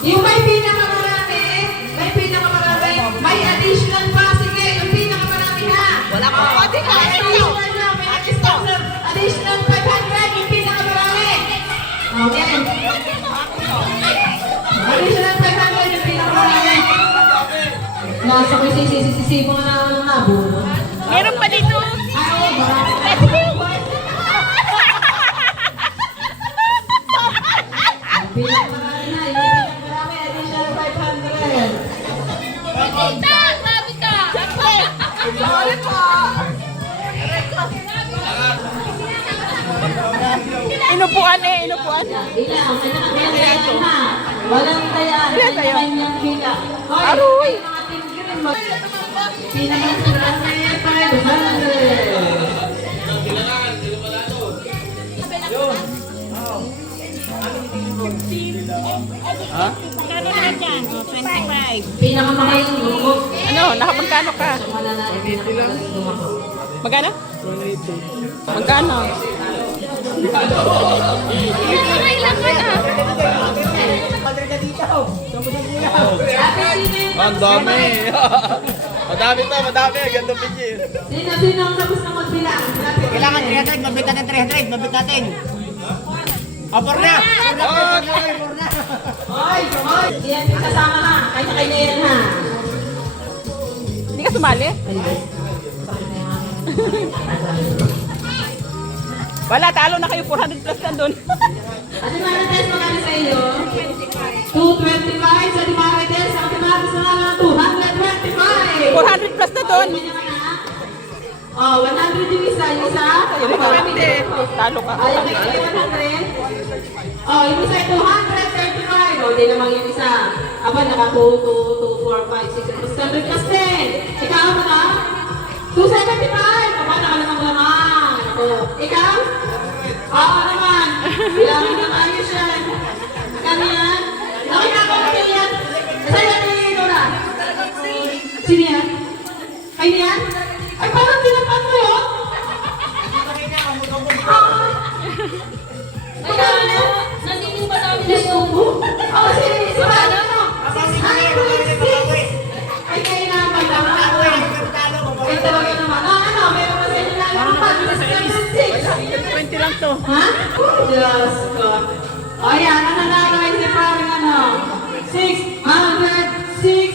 Yung may pinakamarami, may additional pa. Sige, yung pinakamarami ha. Wala pa ako. May additional 500, yung pinakamarami. Okay. Additional 500, yung pinakamarami. Nasa ko sisisibo na ng nabo. Meron pa dito. Ay, marami. Pinakamarami na, yung pinakamarami, additional 500. Sabi ka. Sorry po. Inupuan eh, inupuan. Ilang, pinakamarami na. Walang tayaan. Ilan tayo? Kanyang pila. Hoy, Aroy. mga team green mo. Pinakamarami, 500. Magkano na dyan? 25. Pinakamahal yung lukot. Ano, nakapagkano ka? Wala na, pinakamarami lumako. Magkano? Magkano? Ay, lang ka na. Ang dami. Madami to, madami. Ganda pinji. Sino ang tapos na magbilang? Kailangan 300, mabit natin 300, mabit natin. Apor na! Hoy! Yan, kasama ka. Kanya-kanya yan ha. Hindi ka sumali? Wala, talo na kayo. 400 plus na doon. Ate Marites, magkano sa iyo? 225. Sa Ate Marites, sa Ate Marites na lang 225. 400 plus na doon. Oh, 100 yung isa. Yung isa? Talo ka. Ayaw kayo kayo 100? Oh, yung isa 235. Oh, di naman yung isa. Aba, naka 2, 2, 4, 5, 6, 700 plus 10. Ikaw, ba? 275. Aba, nakalamang-lamang. Ako. Ikaw? Oo naman. Bilangin na kayo siya. Kano yan? Nakita ko yan. Saan yan ni Nora? Sino yan? Kayo yan? Ay, parang tinapan mo yun? Magkano na? Nasinig pa namin Gusto mo? Oo, sige. Ano? Ay, kayo na pagkakaroon. Ay, talaga naman. Ano? Meron pa sa inyo na lang pa. 20 lang to. Ha? Diyos ko. O yan, ang nanalo ay si parang ano? 660.